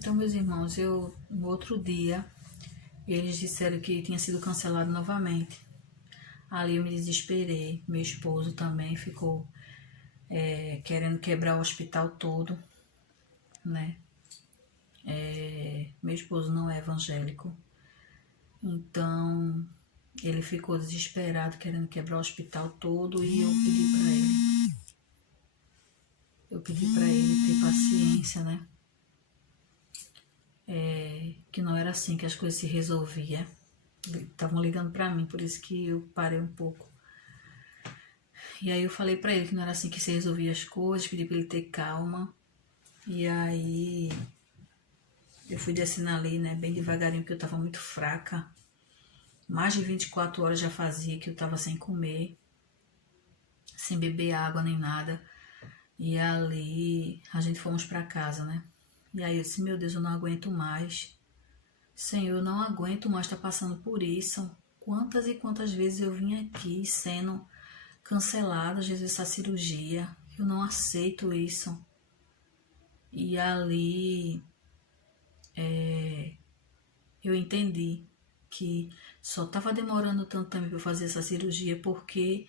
Então, meus irmãos, no outro dia, eles disseram que tinha sido cancelado novamente. Ali eu me desesperei. Meu esposo também ficou querendo quebrar o hospital todo, né? Meu esposo não é evangélico. Então, ele ficou desesperado, querendo quebrar o hospital todo, e eu pedi para ele ter paciência, né? Que não era assim que as coisas se resolviam. Estavam ligando para mim, por isso que eu parei um pouco. E aí eu falei para ele que não era assim que se resolvia as coisas, pedi para ele ter calma. E aí eu fui descendo ali, né, bem devagarinho, porque eu tava muito fraca. Mais de 24 horas já fazia que eu tava sem comer, sem beber água nem nada. E ali a gente fomos para casa, né? E aí eu disse, meu Deus, eu não aguento mais. Senhor, eu não aguento mais estar passando por isso. Quantas e quantas vezes eu vim aqui sendo cancelada, Jesus, essa cirurgia. Eu não aceito isso. E ali eu entendi que só estava demorando tanto tempo para eu fazer essa cirurgia porque,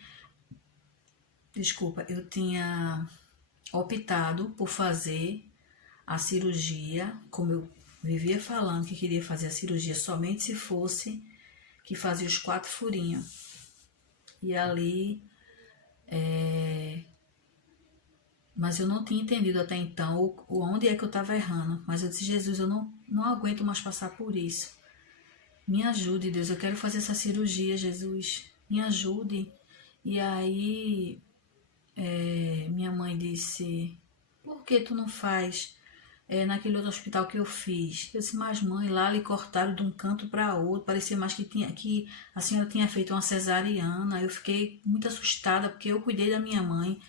eu tinha optado por fazer a cirurgia, como eu vivia falando que queria fazer a cirurgia somente se fosse que fazia os 4 furinhos. E ali, mas eu não tinha entendido até então onde é que eu estava errando. Mas eu disse, Jesus, eu não aguento mais passar por isso. Me ajude, Deus, eu quero fazer essa cirurgia, Jesus. Me ajude. E aí, minha mãe disse, por que tu não faz naquele outro hospital que eu fiz? Eu disse, mas mãe, lá lhe cortaram de um canto para outro, parecia mais que a senhora tinha feito uma cesariana. Eu fiquei muito assustada, porque eu cuidei da minha mãe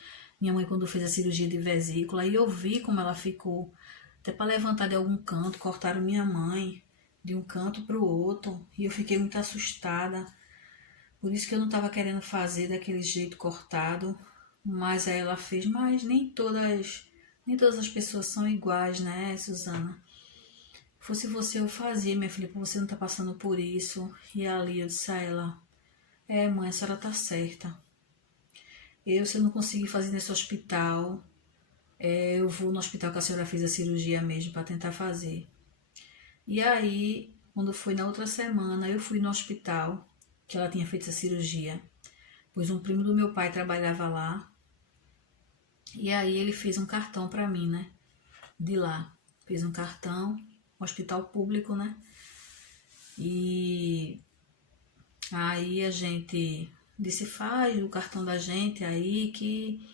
quando fez a cirurgia de vesícula, e eu vi como ela ficou, até para levantar de algum canto, cortaram minha mãe de um canto para o outro, e eu fiquei muito assustada. Por isso que eu não estava querendo fazer daquele jeito cortado, mas aí ela fez. Mas nem todas as pessoas são iguais, né, Suzana? Fosse você, eu fazia, minha filha, porque você não tá passando por isso. E ali eu disse a ela, mãe, a senhora tá certa. Se eu não conseguir fazer nesse hospital, eu vou no hospital que a senhora fez a cirurgia mesmo, para tentar fazer. E aí, quando foi na outra semana, eu fui no hospital que ela tinha feito essa cirurgia, pois um primo do meu pai trabalhava lá. E aí ele fez um cartão para mim, né? De lá. Fez um cartão, hospital público, né? E aí a gente disse, faz o cartão da gente aí que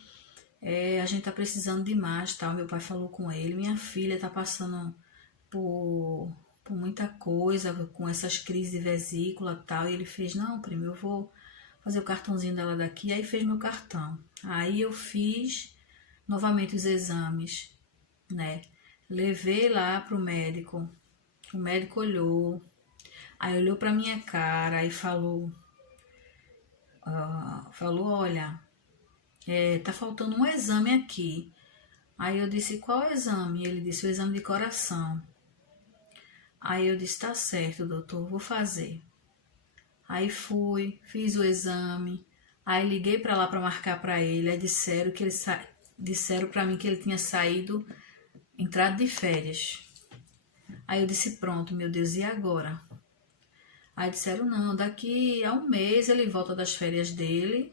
a gente tá precisando de mais, tal. Meu pai falou com ele, minha filha tá passando por muita coisa, com essas crises de vesícula e tal. E ele fez, não, primo, eu vou fazer o cartãozinho dela daqui. Aí fez meu cartão. Aí eu fiz novamente os exames, né? Levei lá pro médico. O médico olhou. Aí olhou pra minha cara e falou, olha, tá faltando um exame aqui. Aí eu disse, qual exame? Ele disse, o exame de coração. Aí eu disse, tá certo, doutor, vou fazer. Aí fui, fiz o exame. Aí liguei pra lá pra marcar pra ele. Aí disseram pra mim que ele tinha entrado de férias. Aí eu disse, pronto, meu Deus, e agora? Aí disseram, não, daqui a um mês ele volta das férias dele.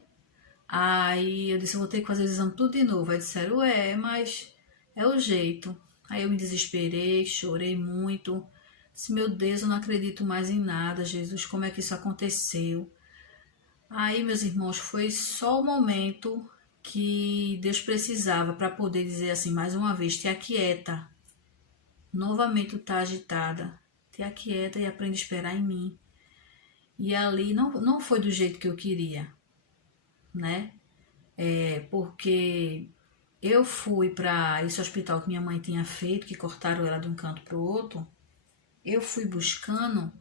Aí eu disse, eu vou ter que fazer o exame tudo de novo. Aí disseram, mas é o jeito. Aí eu me desesperei, chorei muito. Disse, meu Deus, eu não acredito mais em nada, Jesus, como é que isso aconteceu? Aí, meus irmãos, foi só o momento que Deus precisava para poder dizer assim, mais uma vez, te aquieta. Novamente tu tá agitada. Te aquieta e aprende a esperar em mim. E ali não foi do jeito que eu queria, né? Porque eu fui para esse hospital que minha mãe tinha feito, que cortaram ela de um canto para o outro. Eu fui buscando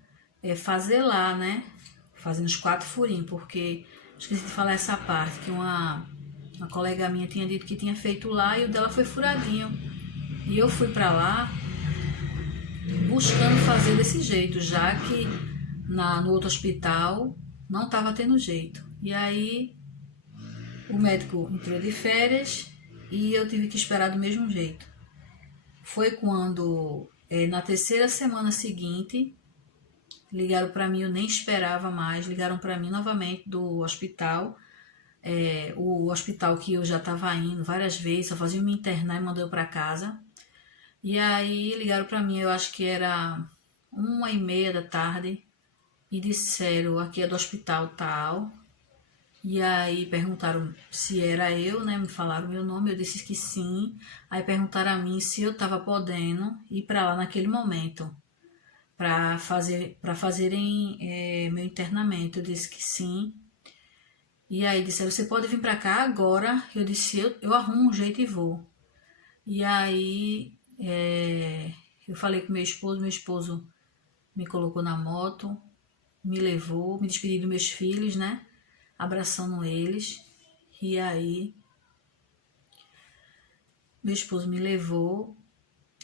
fazer lá, né? Fazendo os 4 furinhos, porque esqueci de falar essa parte, que uma colega minha tinha dito que tinha feito lá e o dela foi furadinho. E eu fui pra lá buscando fazer desse jeito, já que no outro hospital não estava tendo jeito. E aí o médico entrou de férias e eu tive que esperar do mesmo jeito. Foi quando, na terceira semana seguinte, ligaram para mim, eu nem esperava mais, ligaram para mim novamente do hospital, o hospital que eu já estava indo várias vezes, só faziam me internar e mandou eu para casa. E aí ligaram para mim, eu acho que era 1h30 da tarde, e disseram, aqui é do hospital tal. E aí perguntaram se era eu, né? Me falaram meu nome, eu disse que sim. Aí perguntaram a mim se eu estava podendo ir para lá naquele momento, para fazerem meu internamento. Eu disse que sim. E aí disseram, você pode vir para cá agora? Eu disse, eu arrumo um jeito e vou. E aí eu falei com meu esposo me colocou na moto, me levou, me despedi dos meus filhos, né? Abraçando eles. E aí meu esposo me levou,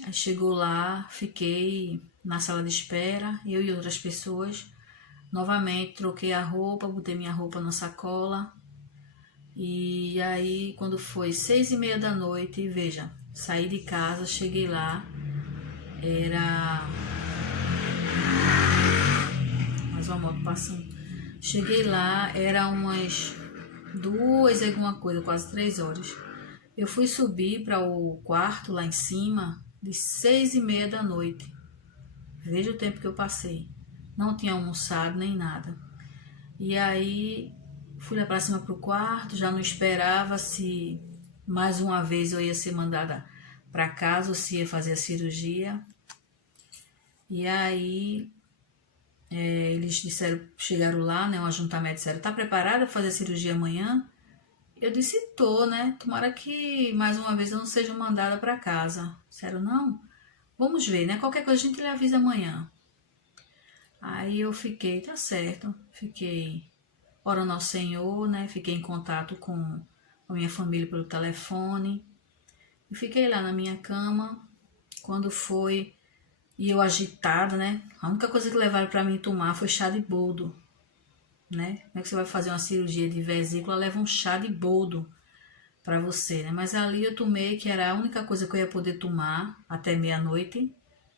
aí chegou lá, fiquei na sala de espera, eu e outras pessoas. Novamente troquei a roupa, botei minha roupa na sacola. E aí quando foi 6h30 da noite, veja, saí de casa, cheguei lá, era mais uma moto passando. Cheguei lá, era umas 2 alguma coisa, quase 3 horas. Eu fui subir para o quarto lá em cima de 6h30 da noite. Veja o tempo que eu passei. Não tinha almoçado nem nada. E aí fui lá para cima para o quarto, já não esperava se mais uma vez eu ia ser mandada para casa ou se ia fazer a cirurgia. E aí eles disseram, chegaram lá, né, o ajuntamento disseram, tá preparada para fazer a cirurgia amanhã? Eu disse, tô, né, tomara que mais uma vez eu não seja mandada para casa. Disseram, não, vamos ver, né, qualquer coisa a gente lhe avisa amanhã. Aí eu fiquei, tá certo, fiquei orando ao Senhor, né, fiquei em contato com a minha família pelo telefone, e fiquei lá na minha cama. Quando foi, e eu agitada, né? A única coisa que levaram para mim tomar foi chá de boldo, né? Como é que você vai fazer uma cirurgia de vesícula, leva um chá de boldo para você, né? Mas ali eu tomei, que era a única coisa que eu ia poder tomar até meia-noite.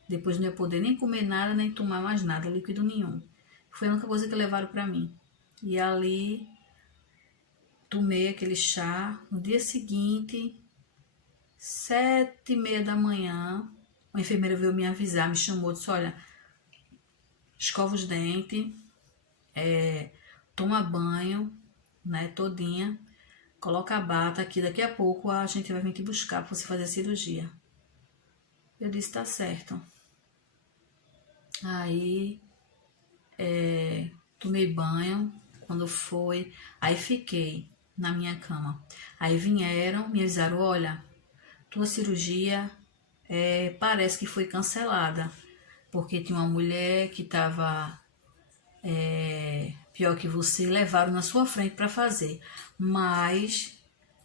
Depois não ia poder nem comer nada, nem tomar mais nada, líquido nenhum. Foi a única coisa que levaram para mim. E ali tomei aquele chá. No dia seguinte, 7h30 da manhã, a enfermeira veio me avisar, me chamou, disse, olha, escova os dentes, toma banho, né, todinha, coloca a bata aqui, daqui a pouco a gente vai vir te buscar para você fazer a cirurgia. Eu disse, tá certo. Aí, tomei banho, quando foi, aí fiquei na minha cama. Aí vieram, me avisaram, olha, tua cirurgia parece que foi cancelada, porque tinha uma mulher que estava pior que você, levaram na sua frente para fazer, mas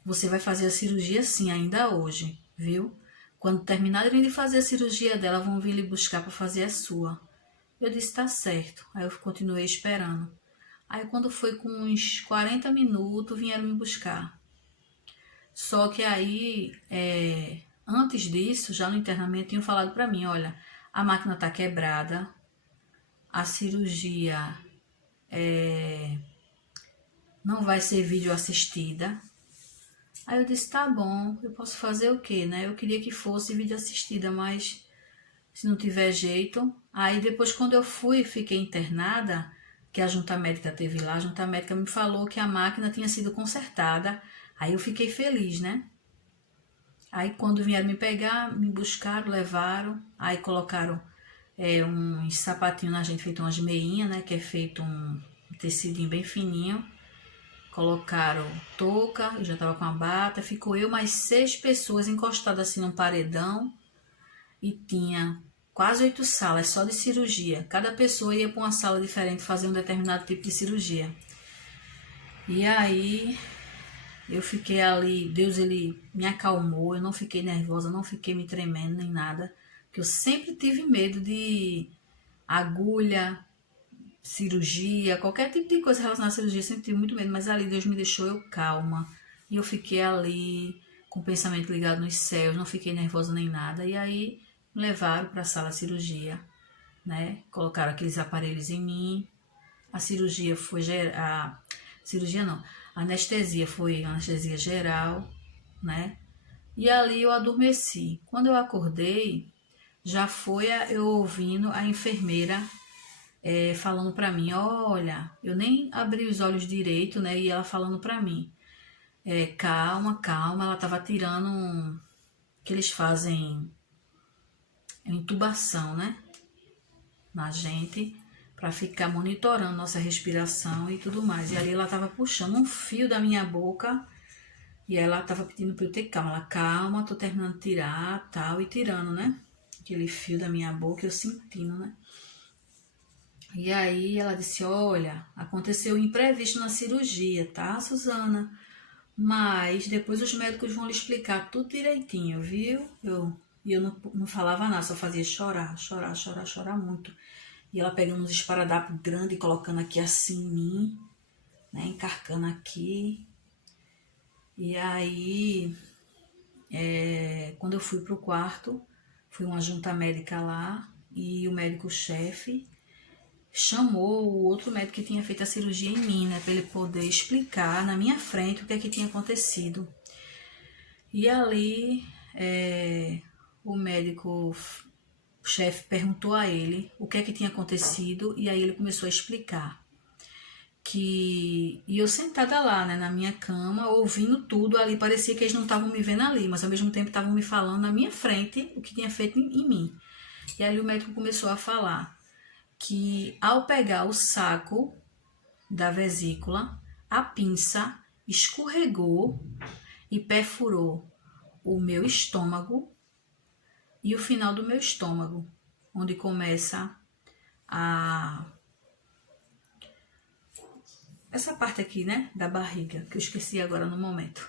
você vai fazer a cirurgia sim, ainda hoje, viu? Quando terminarem de fazer a cirurgia dela, vão vir lhe buscar para fazer a sua. Eu disse, tá certo. Aí eu continuei esperando. Aí quando foi com uns 40 minutos, vieram me buscar. Só que aí, antes disso, já no internamento, tinham falado para mim, olha, a máquina tá quebrada, a cirurgia não vai ser vídeo assistida. Aí eu disse, tá bom, eu posso fazer o quê, né? Eu queria que fosse vídeo assistida, mas se não tiver jeito. Aí depois, quando eu fui, fiquei internada, que a junta médica teve lá, a junta médica me falou que a máquina tinha sido consertada. Aí eu fiquei feliz, né? Aí quando vieram me pegar, me buscaram, levaram, aí colocaram uns sapatinhos na gente, feito umas meinhas, né? Que é feito um tecidinho bem fininho. Colocaram touca, eu já tava com a bata, ficou eu mais 6 pessoas encostadas assim num paredão. E tinha quase 8 salas só de cirurgia. Cada pessoa ia para uma sala diferente fazer um determinado tipo de cirurgia. E aí eu fiquei ali, Deus ele me acalmou, eu não fiquei nervosa, não fiquei me tremendo nem nada. que eu sempre tive medo de agulha, cirurgia, qualquer tipo de coisa relacionada à cirurgia, eu sempre tive muito medo, mas ali Deus me deixou eu calma. E eu fiquei ali com o pensamento ligado nos céus, não fiquei nervosa nem nada. E aí me levaram para a sala de cirurgia, né? Colocaram aqueles aparelhos em mim. A cirurgia foi a cirurgia não, a anestesia foi anestesia geral, né? E ali eu adormeci. Quando eu acordei, já foi eu ouvindo a enfermeira falando para mim, olha, eu nem abri os olhos direito, né? E ela falando para mim, calma, calma. Ela tava tirando que eles fazem intubação, né? Na gente, para ficar monitorando nossa respiração e tudo mais. E ali ela tava puxando um fio da minha boca e ela tava pedindo para eu ter calma. Ela, calma, tô terminando de tirar, tal, e tirando, né? Aquele fio da minha boca, eu sentindo, né? E aí ela disse, olha, aconteceu um imprevisto na cirurgia, tá, Suzana? Mas depois os médicos vão lhe explicar tudo direitinho, viu? Eu não falava nada, só fazia chorar, chorar, chorar, chorar muito. E ela pegando uns esparadapos grandes e colocando aqui assim em mim, né? Encarcando aqui. E aí, quando eu fui pro quarto, foi uma junta médica lá e o médico-chefe chamou o outro médico que tinha feito a cirurgia em mim, né? Para ele poder explicar na minha frente o que é que tinha acontecido. E ali, o médico-chefe perguntou a ele o que é que tinha acontecido e aí ele começou a explicar. E eu sentada lá, né, na minha cama, ouvindo tudo ali, parecia que eles não estavam me vendo ali, mas ao mesmo tempo estavam me falando na minha frente o que tinha feito em mim. E ali o médico começou a falar que ao pegar o saco da vesícula, a pinça escorregou e perfurou o meu estômago e o final do meu estômago, onde começa essa parte aqui, né, da barriga, que eu esqueci agora no momento.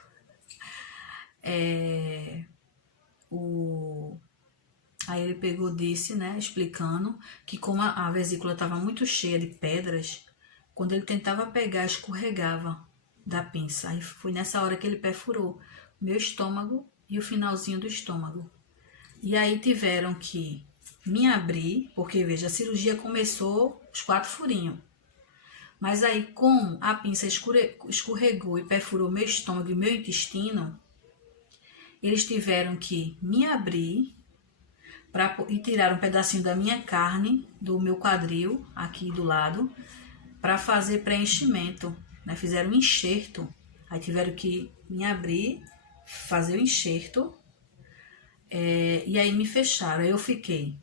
Aí ele pegou, disse, né, explicando que como a vesícula estava muito cheia de pedras, quando ele tentava pegar, escorregava da pinça. Aí foi nessa hora que ele perfurou o meu estômago e o finalzinho do estômago. E aí tiveram que me abrir, porque veja, a cirurgia começou os 4 furinhos. Mas aí, como a pinça escorregou e perfurou meu estômago e meu intestino, eles tiveram que me abrir e tirar um pedacinho da minha carne, do meu quadril, aqui do lado, para fazer preenchimento. Né? Fizeram um enxerto. Aí tiveram que me abrir, fazer o enxerto, e aí me fecharam. Aí eu fiquei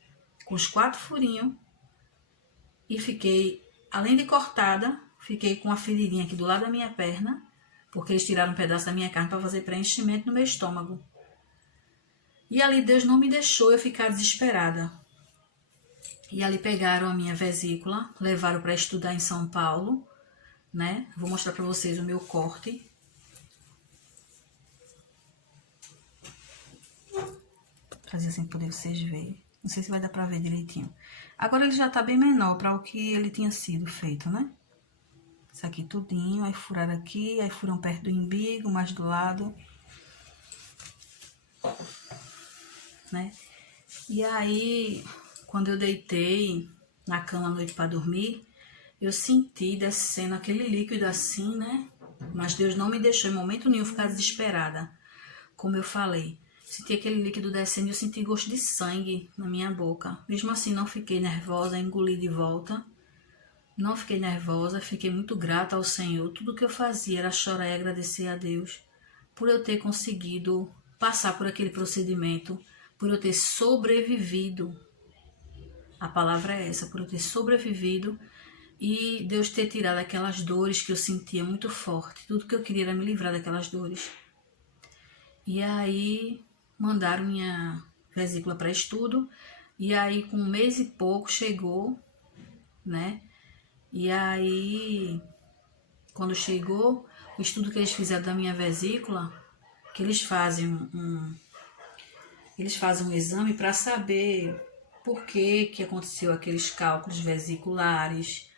com os 4 furinhos e fiquei, além de cortada, fiquei com uma feridinha aqui do lado da minha perna, porque eles tiraram um pedaço da minha carne para fazer preenchimento no meu estômago. E ali Deus não me deixou eu ficar desesperada. E ali pegaram a minha vesícula, levaram para estudar em São Paulo, né? Vou mostrar para vocês o meu corte. Fazer assim para vocês verem. Não sei se vai dar para ver direitinho. Agora ele já tá bem menor para o que ele tinha sido feito, né? Isso aqui tudinho, aí furaram aqui, aí furam perto do umbigo, mais do lado. Né? E aí, quando eu deitei na cama à noite para dormir, eu senti descendo aquele líquido assim, né? Mas Deus não me deixou em momento nenhum ficar desesperada. Como eu falei, senti aquele líquido descendo e eu senti gosto de sangue na minha boca. Mesmo assim, não fiquei nervosa, engoli de volta. Não fiquei nervosa, fiquei muito grata ao Senhor. Tudo que eu fazia era chorar e agradecer a Deus por eu ter conseguido passar por aquele procedimento, por eu ter sobrevivido. A palavra é essa, por eu ter sobrevivido e Deus ter tirado aquelas dores que eu sentia muito forte. Tudo que eu queria era me livrar daquelas dores. E aí mandaram minha vesícula para estudo e aí com 1 mês e pouco chegou, né? E aí, quando chegou, o estudo que eles fizeram da minha vesícula, que eles fazem eles fazem um exame para saber por que aconteceu aqueles cálculos vesiculares,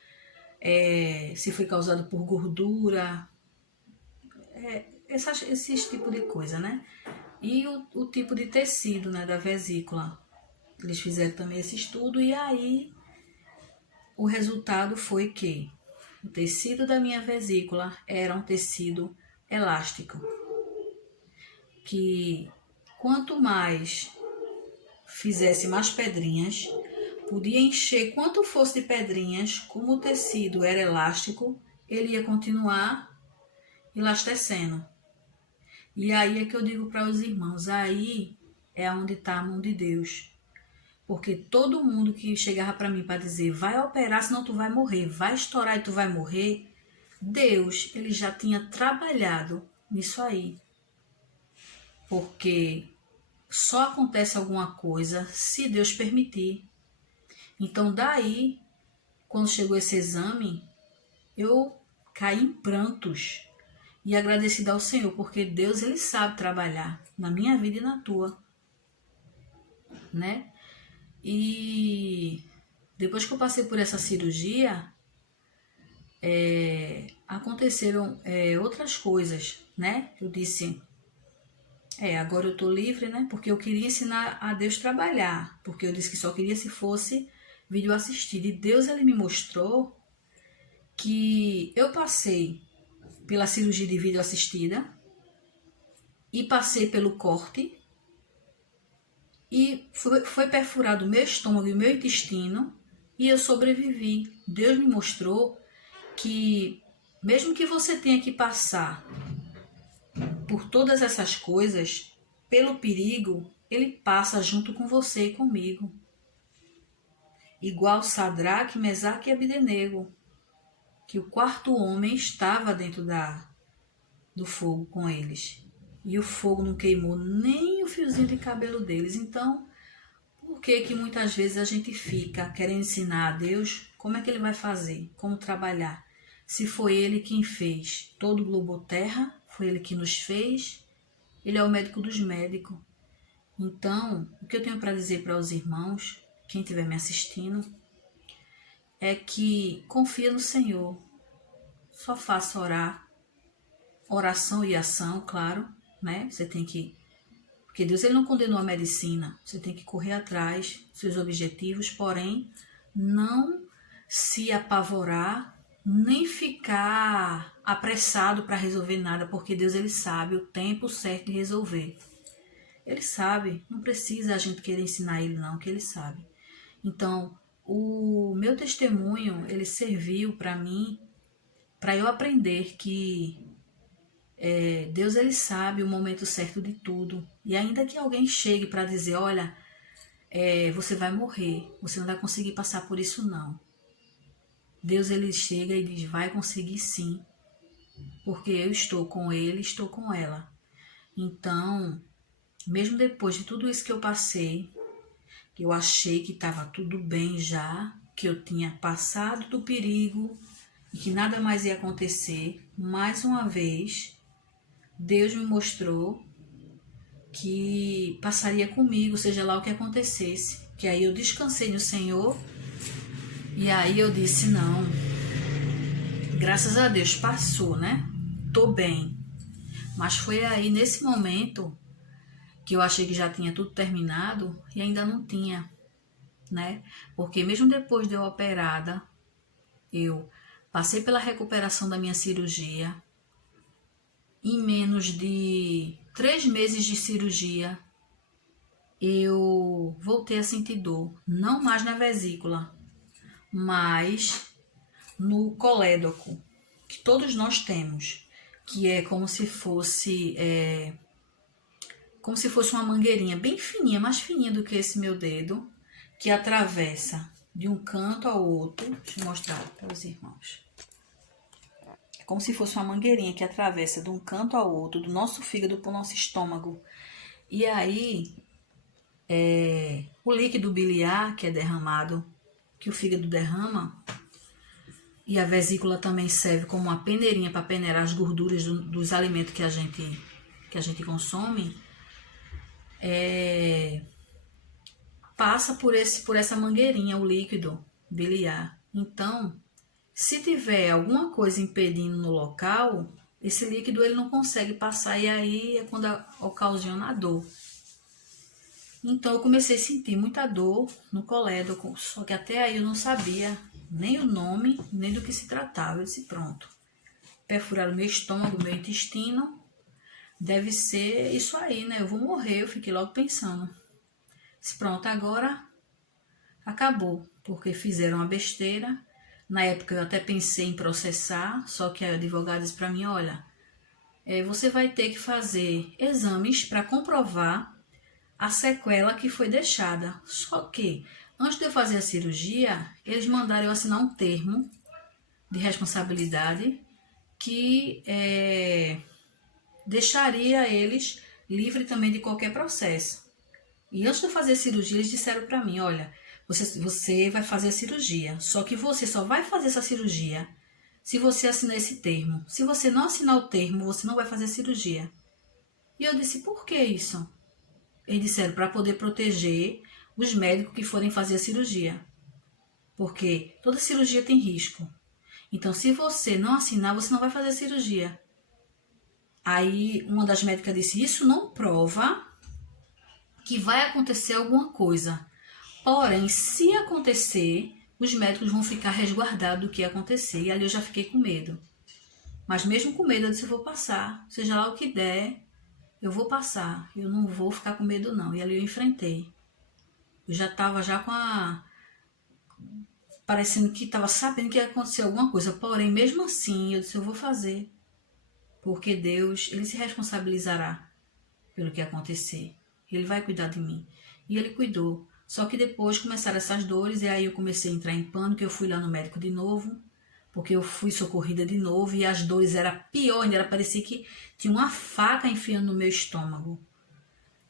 se foi causado por gordura, esse tipo de coisa, né? E o tipo de tecido, né, da vesícula. Eles fizeram também esse estudo e aí o resultado foi que o tecido da minha vesícula era um tecido elástico, que quanto mais fizesse mais pedrinhas, podia encher quanto fosse de pedrinhas, como o tecido era elástico, ele ia continuar elastecendo. E aí é que eu digo para os irmãos, aí é onde está a mão de Deus. Porque todo mundo que chegava para mim para dizer, vai operar, senão tu vai morrer, vai estourar e tu vai morrer, Deus, ele já tinha trabalhado nisso aí. Porque só acontece alguma coisa se Deus permitir. Então daí, quando chegou esse exame, eu caí em prantos e agradecida ao Senhor, porque Deus, ele sabe trabalhar na minha vida e na tua, né? E depois que eu passei por essa cirurgia, aconteceram outras coisas, né? Eu disse, agora eu tô livre, né? Porque eu queria ensinar a Deus trabalhar, porque eu disse que só queria se fosse vídeo assistido. E Deus, ele me mostrou que eu passei pela cirurgia de vídeo assistida e passei pelo corte e foi perfurado o meu estômago e o meu intestino e eu sobrevivi. Deus me mostrou que mesmo que você tenha que passar por todas essas coisas, pelo perigo, ele passa junto com você e comigo. Igual Sadraque, Mesaque e Abdenego, que o quarto homem estava dentro do fogo com eles. E o fogo não queimou nem o fiozinho de cabelo deles. Então, por que muitas vezes a gente fica querendo ensinar a Deus como é que ele vai fazer, como trabalhar? Se foi ele quem fez todo o globo terra, foi ele que nos fez, ele é o médico dos médicos. Então, o que eu tenho para dizer para os irmãos, quem estiver me assistindo, é que confia no Senhor. Só faça oração e ação, claro, né? Você tem que... Porque Deus, ele não condenou a medicina. Você tem que correr atrás dos seus objetivos, porém, não se apavorar, nem ficar apressado para resolver nada, porque Deus, ele sabe o tempo certo de resolver. Ele sabe, não precisa a gente querer ensinar ele não, que ele sabe. Então, o meu testemunho, ele serviu para mim, para eu aprender que Deus, ele sabe o momento certo de tudo. E ainda que alguém chegue para dizer, olha, você vai morrer, você não vai conseguir passar por isso não. Deus, ele chega e diz, vai conseguir sim, porque eu estou com ele, estou com ela. Então, mesmo depois de tudo isso que eu passei, que eu achei que estava tudo bem já, que eu tinha passado do perigo e que nada mais ia acontecer, mais uma vez, Deus me mostrou que passaria comigo, seja lá o que acontecesse. Que aí eu descansei no Senhor e aí eu disse, não, graças a Deus passou, né? Tô bem. Mas foi aí nesse momento que eu achei que já tinha tudo terminado e ainda não tinha, né? Porque mesmo depois de eu operada, eu passei pela recuperação da minha cirurgia. Em menos de 3 meses de cirurgia, eu voltei a sentir dor, não mais na vesícula, mas no colédoco, que todos nós temos, que é como se fosse uma mangueirinha bem fininha, mais fininha do que esse meu dedo, que atravessa de um canto ao outro. Deixa eu mostrar para os irmãos. É como se fosse uma mangueirinha que atravessa de um canto ao outro, do nosso fígado para o nosso estômago. E aí, o líquido biliar que é derramado, que o fígado derrama, e a vesícula também serve como uma peneirinha para peneirar as gorduras dos alimentos que a gente consome. passa por essa mangueirinha, o líquido biliar. Então, se tiver alguma coisa impedindo no local, esse líquido ele não consegue passar e aí é quando ocasiona a dor. Então eu comecei a sentir muita dor no colédo, só que até aí eu não sabia nem o nome, nem do que se tratava. Eu disse, pronto, perfuraram meu estômago, meu intestino, deve ser isso aí, né? Eu vou morrer, eu fiquei logo pensando. Disse, pronto, agora acabou, porque fizeram uma besteira. Na época eu até pensei em processar, só que a advogada disse para mim, olha, você vai ter que fazer exames para comprovar a sequela que foi deixada. Só que, antes de eu fazer a cirurgia, eles mandaram eu assinar um termo de responsabilidade que deixaria eles livre também de qualquer processo. E antes de eu fazer a cirurgia, eles disseram para mim, olha, você vai fazer a cirurgia, só que você só vai fazer essa cirurgia se você assinar esse termo. Se você não assinar o termo, você não vai fazer a cirurgia. E eu disse, por que isso? Eles disseram para poder proteger os médicos que forem fazer a cirurgia. Porque toda cirurgia tem risco. Então, se você não assinar, você não vai fazer a cirurgia. Aí, uma das médicas disse, isso não prova que vai acontecer alguma coisa. Porém, se acontecer, os médicos vão ficar resguardados do que acontecer. E ali eu já fiquei com medo. Mas mesmo com medo, eu disse, eu vou passar. Seja lá o que der, eu vou passar. Eu não vou ficar com medo, não. E ali eu enfrentei. Eu já estava parecendo que estava sabendo que ia acontecer alguma coisa. Porém, mesmo assim, eu disse, eu vou fazer. Porque Deus, Ele se responsabilizará pelo que acontecer. Ele vai cuidar de mim. E Ele cuidou. Só que depois começaram essas dores e aí eu comecei a entrar em pânico. Eu fui lá no médico de novo, porque eu fui socorrida de novo e as dores eram pior ainda. Parecia que tinha uma faca enfiando no meu estômago.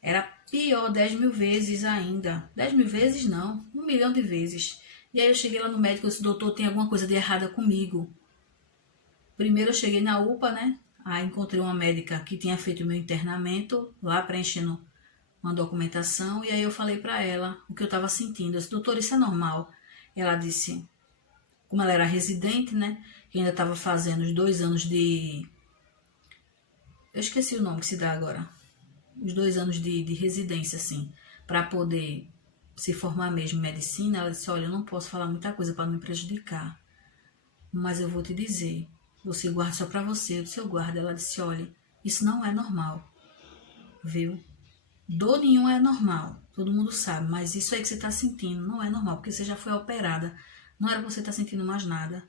Era pior 10.000 vezes ainda. 10.000 vezes não, 1.000.000 de vezes. E aí eu cheguei lá no médico e disse, doutor, tem alguma coisa de errada comigo. Primeiro eu cheguei na UPA, né? Aí encontrei uma médica que tinha feito o meu internamento, lá preenchendo uma documentação. E aí eu falei pra ela o que eu estava sentindo. Eu disse, doutor, isso é normal? Ela disse, como ela era residente, né? Que ainda estava fazendo os 2 anos de... Eu esqueci o nome que se dá agora. Os 2 anos de residência, assim, para poder se formar mesmo em medicina. Ela disse, olha, eu não posso falar muita coisa para não me prejudicar, mas eu vou te dizer, você guarda só para você. Eu disse, eu guardo. Ela disse, olha, isso não é normal, viu? Dor nenhuma é normal, todo mundo sabe, mas isso aí que você está sentindo não é normal, porque você já foi operada, não era para você estar sentindo mais nada,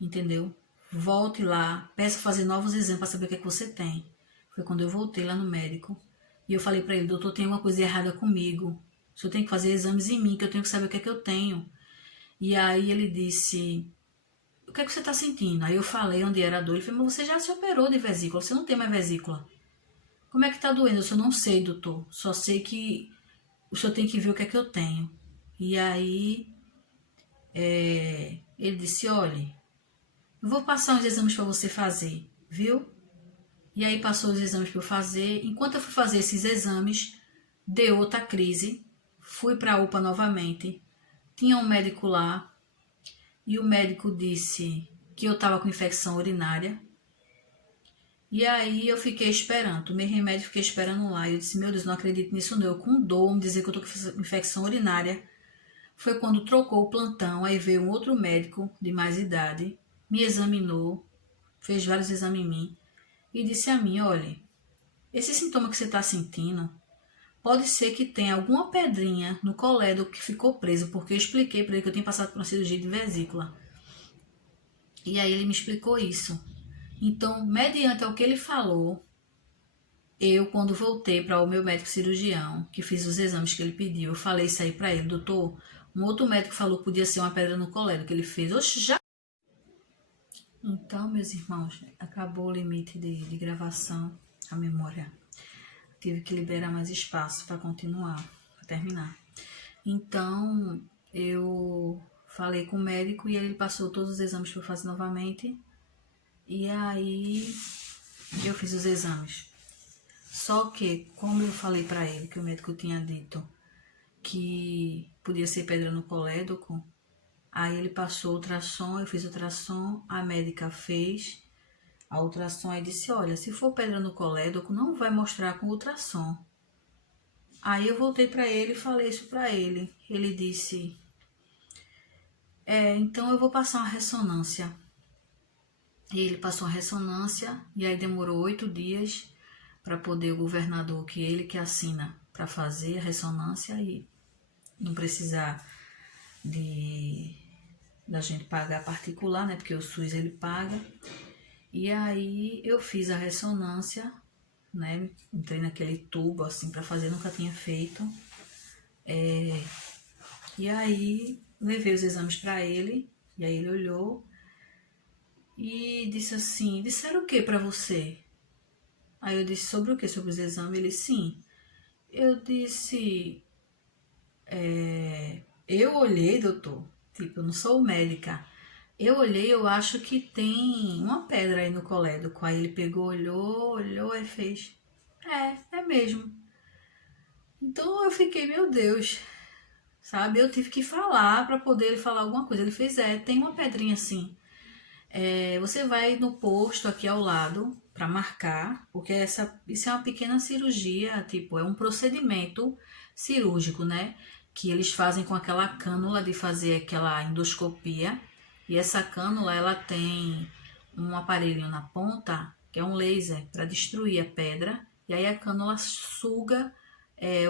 entendeu? Volte lá, peça fazer novos exames para saber o que é que você tem. Foi quando eu voltei lá no médico e eu falei para ele, doutor, tem alguma coisa errada comigo, o senhor tem que fazer exames em mim, que eu tenho que saber o que é que eu tenho. E aí ele disse, o que é que você está sentindo? Aí eu falei onde era a dor. Ele falou, mas você já se operou de vesícula, você não tem mais vesícula. Como é que tá doendo? Eu disse, eu não sei, doutor. Só sei que o senhor tem que ver o que é que eu tenho. E aí ele disse, olha, eu vou passar uns exames para você fazer, viu? E aí passou os exames para eu fazer. Enquanto eu fui fazer esses exames, deu outra crise. Fui para a UPA novamente. Tinha um médico lá. E o médico disse que eu estava com infecção urinária. E aí eu fiquei esperando, tomei remédio e fiquei esperando lá. E eu disse, meu Deus, não acredito nisso não. Eu com dor, me dizer que eu tô com infecção urinária. Foi quando trocou o plantão, aí veio um outro médico de mais idade, me examinou, fez vários exames em mim e disse a mim, olha, esse sintoma que você está sentindo, pode ser que tenha alguma pedrinha no colédo que ficou preso, porque eu expliquei para ele que eu tinha passado por uma cirurgia de vesícula. E aí ele me explicou isso. Então, mediante o que ele falou, eu, quando voltei para o meu médico cirurgião, que fiz os exames que ele pediu, eu falei isso aí para ele, doutor, um outro médico falou que podia ser uma pedra no colédo, que ele fez. Oxe, já... Então, meus irmãos, acabou o limite de gravação, a memória. Tive que liberar mais espaço para continuar, para terminar. Então, eu falei com o médico e ele passou todos os exames para eu fazer novamente. E aí, eu fiz os exames. Só que, como eu falei para ele, que o médico tinha dito que podia ser pedra no colédoco, aí ele passou ultrassom, eu fiz ultrassom, a médica fez a ultrassom e disse, olha, se for pedra no colédoco, não vai mostrar com ultrassom. Aí eu voltei para ele e falei isso para ele. Ele disse, então eu vou passar uma ressonância. E ele passou a ressonância e aí demorou 8 dias para poder o governador, que ele que assina para fazer a ressonância e não precisar da gente pagar particular, né? Porque o SUS ele paga. E aí eu fiz a ressonância, né? Entrei naquele tubo assim para fazer, nunca tinha feito. E aí levei os exames para ele, e aí ele olhou e disse assim, disseram o que para você? Aí eu disse, sobre o que? Sobre os exames? Ele, sim. Eu disse, eu olhei, doutor, tipo, eu não sou médica. Eu olhei, eu acho que tem uma pedra aí no colédoco. Aí ele pegou, olhou e fez, é mesmo. Então eu fiquei, meu Deus, sabe? Eu tive que falar para poder ele falar alguma coisa. Ele fez, tem uma pedrinha assim. Você vai no posto aqui ao lado para marcar, porque isso é uma pequena cirurgia, tipo, é um procedimento cirúrgico, né? Que eles fazem com aquela cânula de fazer aquela endoscopia. E essa cânula, ela tem um aparelho na ponta, que é um laser, para destruir a pedra. E aí a cânula suga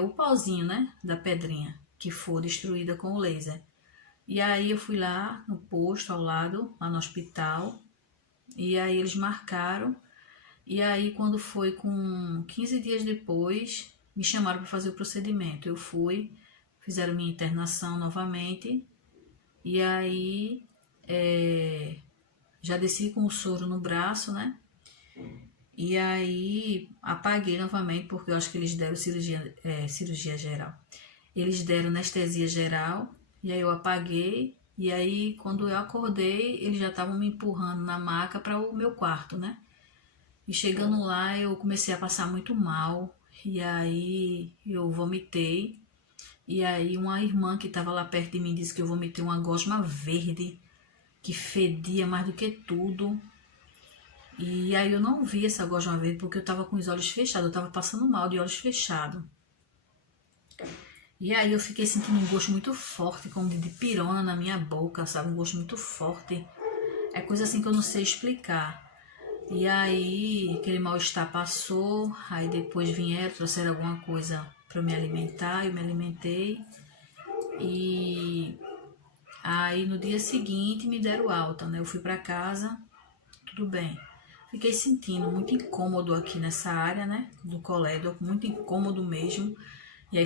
o pauzinho, né? Da pedrinha, que for destruída com o laser. E aí eu fui lá no posto ao lado, lá no hospital, e aí eles marcaram, e aí quando foi com 15 dias depois, me chamaram para fazer o procedimento. Eu fui, fizeram minha internação novamente, e aí já desci com o soro no braço, né? E aí apaguei novamente, porque eu acho que eles deram cirurgia geral. Eles deram anestesia geral, e aí eu apaguei, e aí quando eu acordei, eles já estavam me empurrando na maca para o meu quarto, né? E chegando lá, eu comecei a passar muito mal, e aí eu vomitei, e aí uma irmã que estava lá perto de mim disse que eu vomitei uma gosma verde, que fedia mais do que tudo. E aí eu não vi essa gosma verde porque eu estava com os olhos fechados, eu estava passando mal de olhos fechados. E aí eu fiquei sentindo um gosto muito forte, como de pirona na minha boca, sabe? Um gosto muito forte. É coisa assim que eu não sei explicar. E aí aquele mal-estar passou, aí depois vieram, trouxeram alguma coisa para eu me alimentar, eu me alimentei. E aí no dia seguinte me deram alta, né? Eu fui para casa, tudo bem. Fiquei sentindo muito incômodo aqui nessa área, né? Do colédoco, muito incômodo mesmo. E aí